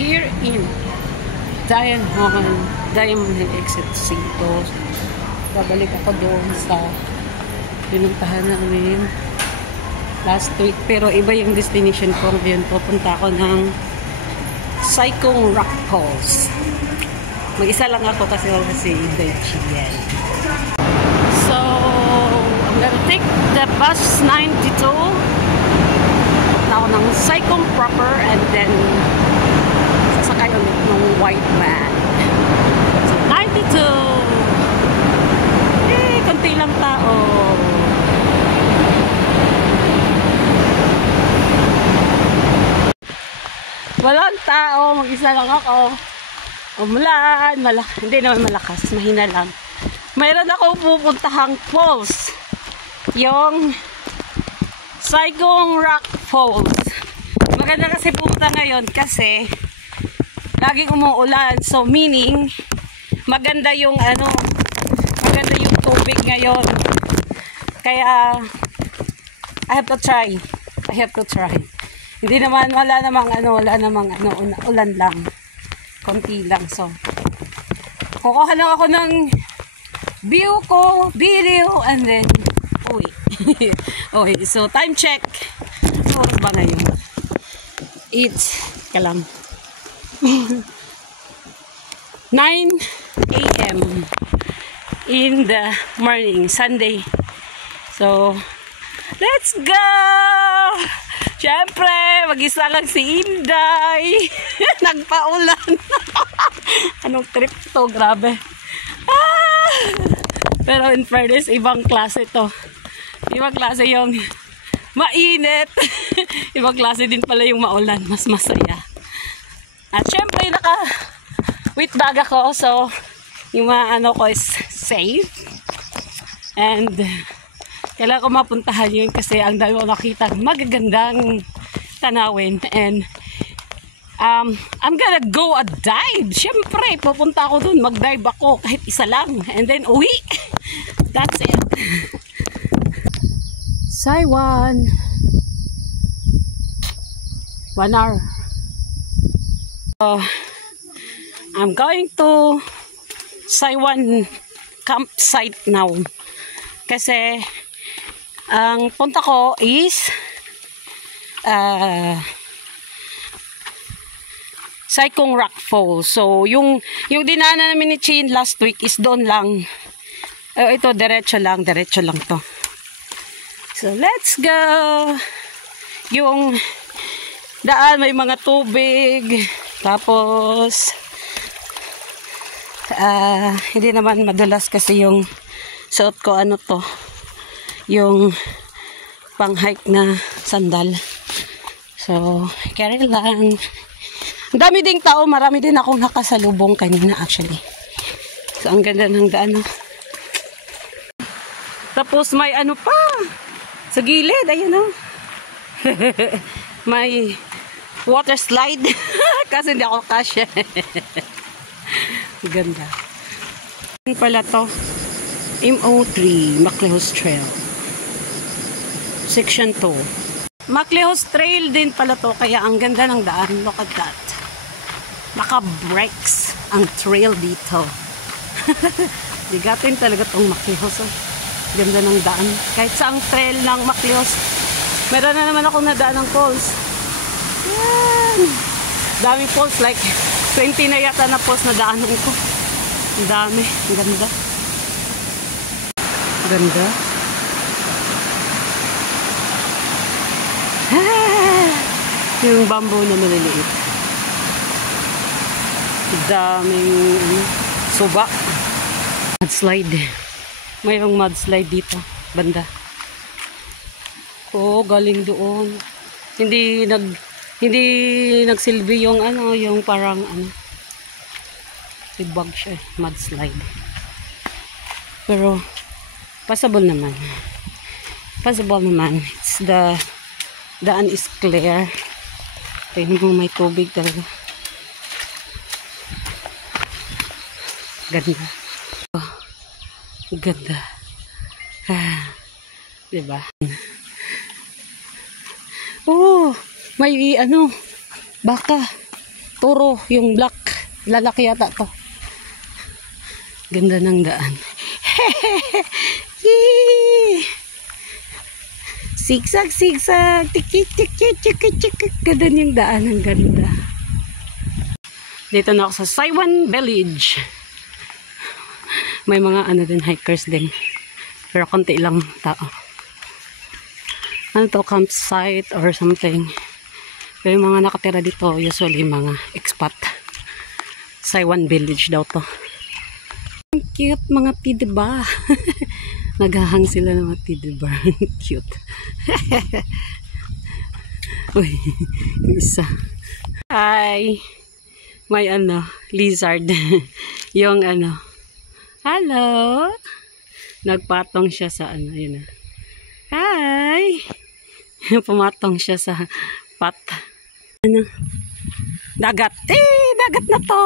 here in Diamond Hill Exit C. Babalik ako doon sa pinuntahan namin last week. Pero iba yung destination ko. Ngayon pupunta ako ng Saikong Rock Falls. Mag-isa lang ako kasi wala si Bechian. So, I'm gonna take the bus 92 na ako ng Saikong proper and then sasakay ulit ng white van. So, 92! Eh, konti lang tao. Walang tao, mag-isa lang ako. Umulan, hindi naman malakas, mahina lang. Mayroon ako pupuntahang falls. Yung Saikong Rock Falls. Maganda kasi pupunta ngayon kasi laging umuulan. So meaning maganda yung tubig ngayon. Kaya I have to try. Hindi naman wala namang ulan lang. Konti lang. So kukuha lang ako ng video and then uwi. Okay, so time check. Oras ba ngayon? It's kalam 9 AM in the morning, Sunday. So let's go! Siyempre, mag-isa lang si Inday. Nagpaulan. Anong trip to? Grabe. Pero in fairness, ibang klase to. Ibang klase yung mainit. Ibang klase din pala yung maulan. Mas masaya. At syempre, naka-with bag ako. So, yung mga ko is safe. And kailangan ko mapuntahan yun kasi ang dami ko nakita magagandang tanawin. And I'm gonna go a dive. Syempre, pupunta ako dun. Mag-dive ako kahit isa lang. And then, uwi. That's it. Saiwan. 1 hour. So, I'm going to Saiwan campsite now. Kasi, ang punta ko is Saikong Rock Falls. So, yung dinaanan namin ni Chin last week is doon lang. Ito, diretso lang to. So, let's go! Yung daan, may mga tubig. Tapos, hindi naman madulas kasi yung suot ko, yung pang-hike na sandal. So, carry lang. Ang dami ding tao, marami din akong nakasalubong kanina actually. So, ang ganda ng daan. Tapos may pa sa gilid, ayun may water slide kasi hindi ako kasya. Ganda. Ano pala to? MO3 Maclehos Trail Section 2. Maclehos Trail din pala to, kaya ang ganda ng daan. Look at that. Naka-breaks ang trail dito. Bigatin talaga tong Maclehos. Ganda ng daan. Kahit saang trail ng Maclehos, meron na naman ako nadaan ng falls. Yan. Daming falls, like 20 na yata na falls na daanan ko. Ang dami. Ang ganda. Ganda. Yung bamboo na maliliit. Daming suba. Mudslide. Mayroong mudslide dito. Banda. Galing doon. Hindi nagsilbi yung yung parang ibag siya. Mudslide. Pero possible naman. It's daan is clear. Tingnan mo, may tubig talaga. Ganda. Ganda. Diba? May Baka. Toro, yung black. Lalaki yata to. Ganda ng daan. Sigsag, sigsag. Tikik, tikik, tikik, tikik. Ganda yung daan. Ang ganda. Dito na ako sa Saiwan Village. May mga ano din, hikers din. Pero konti lang tao. Ano to, campsite or something. Pero yung mga nakatira dito, usually mga expat. Saiwan Village daw to. Ang cute mga tea, diba? Naghahang sila ng mga tea, diba? Cute. Uy, isa. Hi! May ano, lizard. Yung ano, hello! Nagpatong siya sa ano, yun na. Hi! Pumatong siya sa pot. Ano? Dagat. Dagat na to!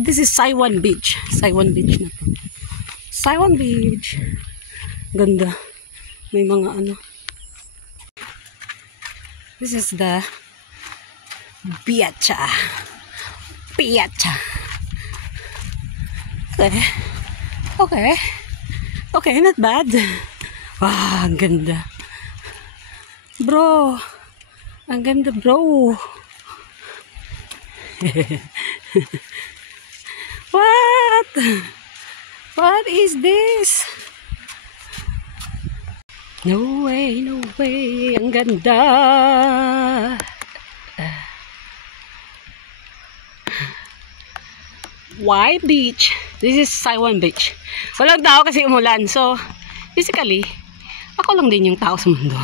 This is Saiwan Beach. Saiwan Beach na to. Saiwan Beach. Ganda. May mga ano. This is the Piazza. Piazza. Okay. Okay. Okay, not bad. Wow, ang ganda. Bro. Ang ganda, bro. What? What is this? No way, no way. Ang ganda. White Beach. This is Saiwan Beach. Walang tao kasi umulan. So, basically, ako lang din yung tao sa mundo.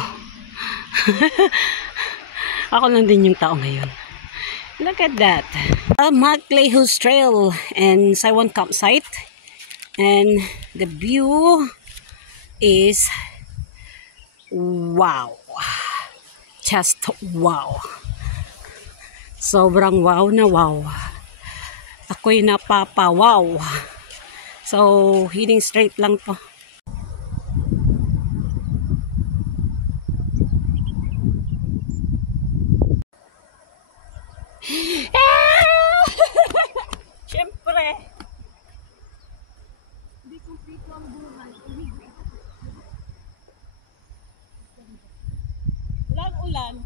Ako lang din yung tao ngayon. Look at that. Maclehos Trail and Saiwan campsite. And the view is wow. Just wow. Sobrang wow na wow. Ako'y napapawaw. So, heading straight lang to. Siyempre. Hindi kumpito ang buhay. Ulan-ulan.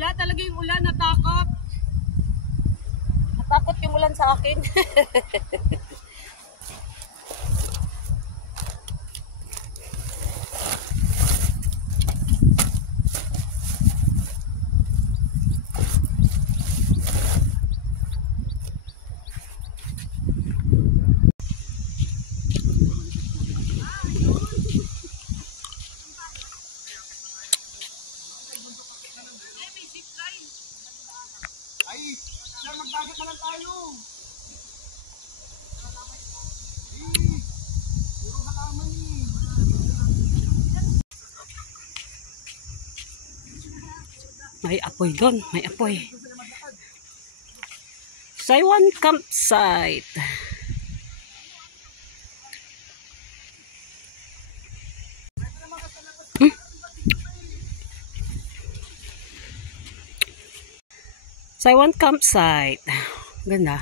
Wala talaga yung ulan, natakot. Natakot yung ulan sa akin. Magdagat na lang tayo. Puro halaman eh. May apoy doon. May apoy. Saiwan campsite. Saiwan campsite. Ganda.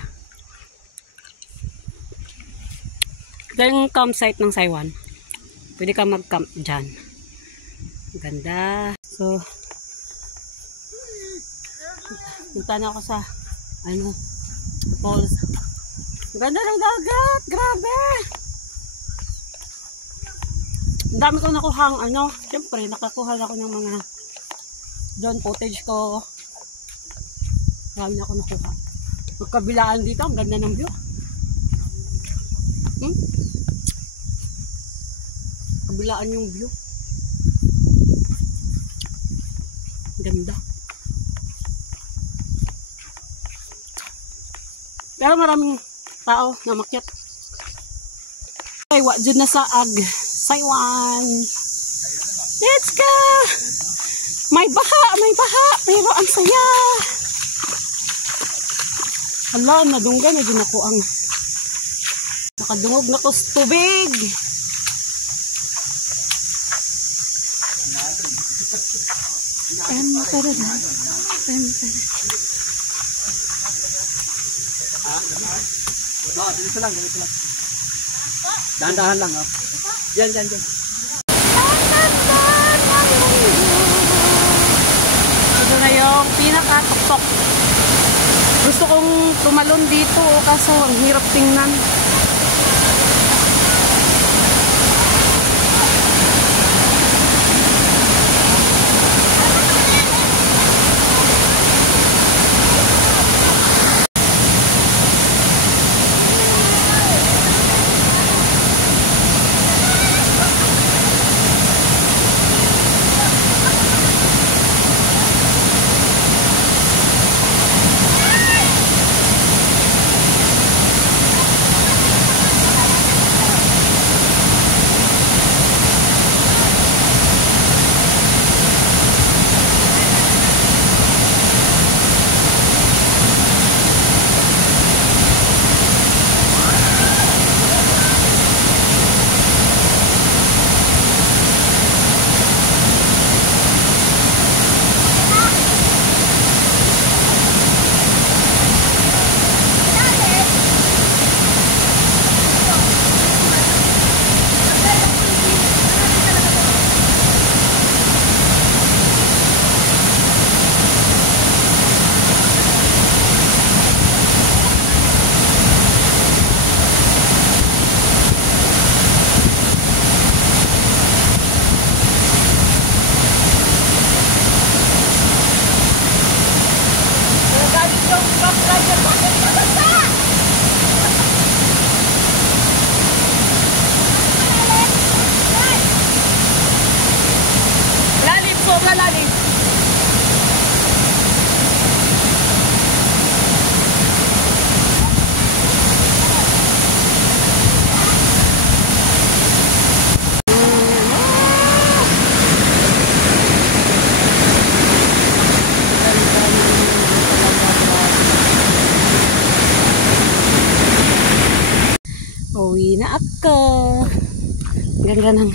Ito yung campsite ng Saiwan. Pwede ka mag-camp dyan. Ganda. So, punta na ako sa falls. Ganda ng dagat. Grabe. Ang dami ko nakuhang siyempre nakakuha ako ng mga drone footage ko. Marami ako nakuha. Magkabilaan dito, ang ganda ng view. Kabilaan yung view. Ganda. Pero maraming tao na makyat. Ay, wajud na sa Saiwan. Let's go! May baha, pero ang saya. Hala, nadunggan na din ako ang nakadungog na ko sa tubig. Dito lang. Dahan-dahan lang. Diyan. Ito na yung pinaka-tuktok. Gusto kong tumalon dito kaso ang hirap tingnan. Lalim. Uwi na ako. Ganda ng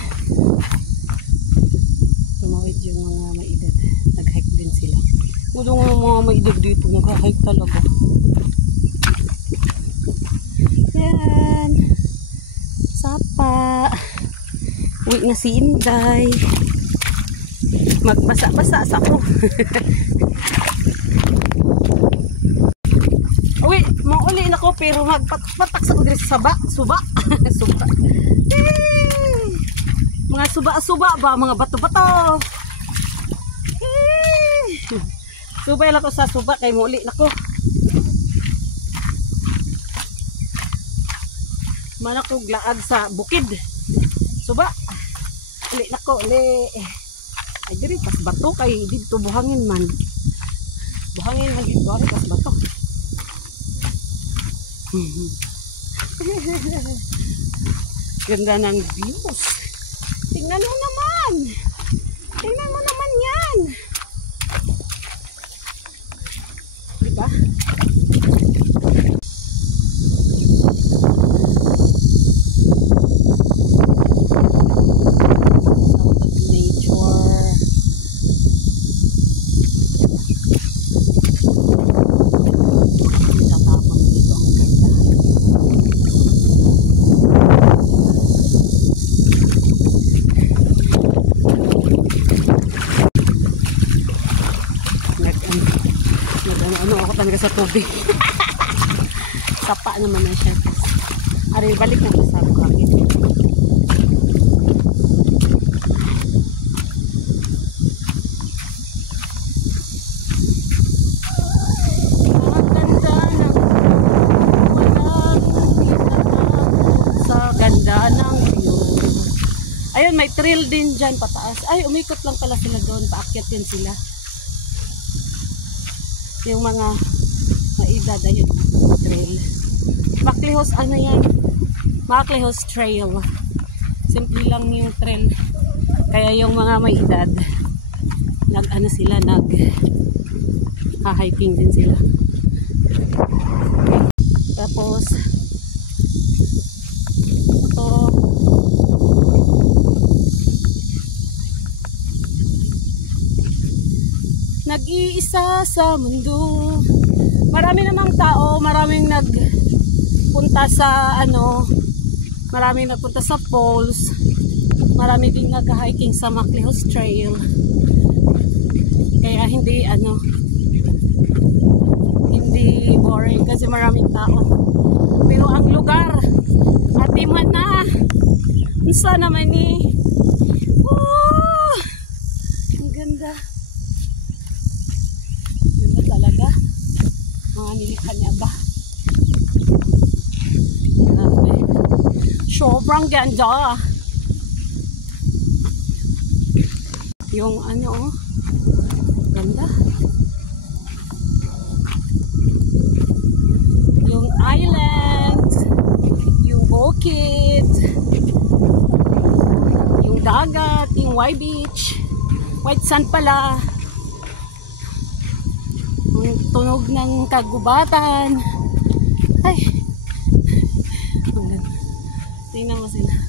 tumawid yung mga maedad. Nag-hike din sila. Mudo nga mga maedad dito. Nag-hike talaga. Yan. Sapa. Uwi na si Inday. Magbasa-basa sa ako. Uwi, mauli na ko pero magpatak sa kudris suba. Suba. Mga suba-suba ba, mga bato-bato. Subay lang ko sa suba kay mauli na ko. Mana ko glaad sa bukid. Suba. Uli na ko, uli. Ay diri pas bato kay dito buhangin man. Buhangin man dito pas bato. Ganda ng views. Tingnan mo naman. Tingnan mo naman yan. Diba? tubig. Sapa naman na siya. Ari, balik na sa buhangin. Ayun, may trail din dyan pataas. Ay, umikot lang pala sila doon. Paakyat din sila. Yung mga maedad, ayun, trail. Maclehos, ano yan? Maclehos Trail. Simple lang yung trail. Kaya yung mga maedad, nag-ano sila, nag-hiking din sila. Tapos, ito, nag-iisa sa mundo. Marami namang tao, maraming nagpunta sa maraming nagpunta sa falls. Marami din nag-hiking sa Maclehos Trail. Kaya hindi hindi boring kasi maraming tao. Pero ang lugar atiman na. Unsa naman ni? Oh! Ang ganda. Talaga mga nilikha niya ba, sobrang ganda yung ganda yung island, yung bukid, yung dagat, yung white beach, white sand pala, tunog ng kagubatan. Ay, tingnan mo sila.